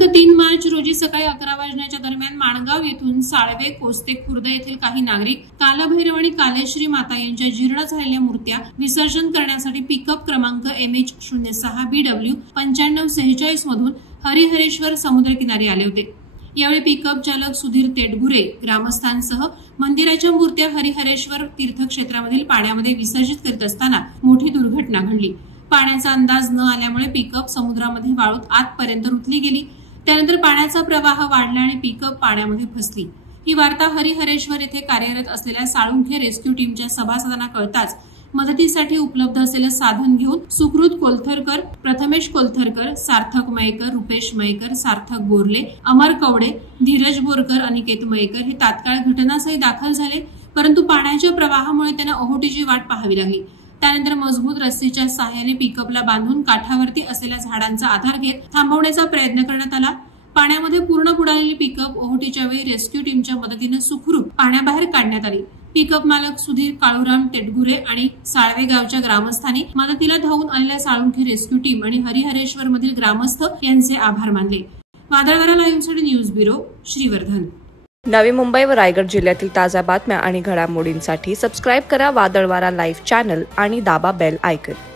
दिनांक 3 मार्च रोजी सकाळी 11 वाजण्याच्या दरम्यान माणगाव येथून साळवे कोस्ते खुर्द येथील काही नागरिक कालभैरव आणि कालेश्वरी माता यांच्या जीर्ण झालेल्या मूर्त्या विसर्जन करण्यासाठी पिकअप क्रमांक MH06BW 9546 मधून हरिहरेश्वर समुद्रकिनारी आले होते। यावेळी पिकअप चालक सुधीर तेटगुरे ग्रामस्थांसह मंदिराच्या मूर्त्या हरिहरेश्वर तीर्थक्षेत्रामधील पाण्यामध्ये विसर्जित करीत असताना मोठी दुर्घटना घडली। पाण्याचा अंदाज न आल्यामुळे पिकअप समुद्रामध्ये वाळूत आतपर्यंत रुतली गेली। त्यानंतर पाण्याचा प्रवाह वाढला आणि पिकअप पाण्यामध्ये फसली। ही वार्ता हरिहरेश्वर येथे कार्यरत असलेल्या साळुंखे रेस्क्यू टीमच्या सभासदांना कळताच मदतीसाठी उपलब्ध असलेलं साधन घेऊन सुकृत कोलथरकर, प्रथमेश कोलथरकर, सार्थक मयेकर, रुपेश मयेकर, सार्थक बोरले, अमर कवडे, धीरज बोरकर, अनिकेत मयेकर हे तात्काळ घटनास्थळी दाखल झाले। परंतु पाण्याच्या प्रवाहामुळे त्यांना ओहोटीची वाट पाहावी लागली। त्यानंतर मजबूत रस्सीच्या सहाय्याने पिकअपला बांधून काठावरती असलेल्या झाडांचा आधार घेत थांबवण्याचा प्रयत्न करण्यात आला। पाण्यामध्ये पूर्ण बुडालेली पिकअप ओहोटीच्या वेळी रेस्क्यू टीमच्या मदतीने सुखरूप पाण्याबाहेर काढण्यात आली। पिकअप मालक सुधीर काळूराम तेटगुरे आणि साळवे गावच्या ग्रामस्थांनी मदतीला धावून आलेल्या साळुंखे रेस्क्यू टीम आणि हरिहरेश्वर मधील ग्रामस्थ यांचे आभार मानले। वादळवारा लाईव्हसाठी न्यूज ब्युरो, श्रीवर्धन। नवी मुंबई व रायगड जिल्ह्यातील ताज्या बातम्या आणि घडामोडींसाठी सबस्क्राईब करा वादळवारा लाईव्ह चॅनल आणि दाबा बेल आयकॉन।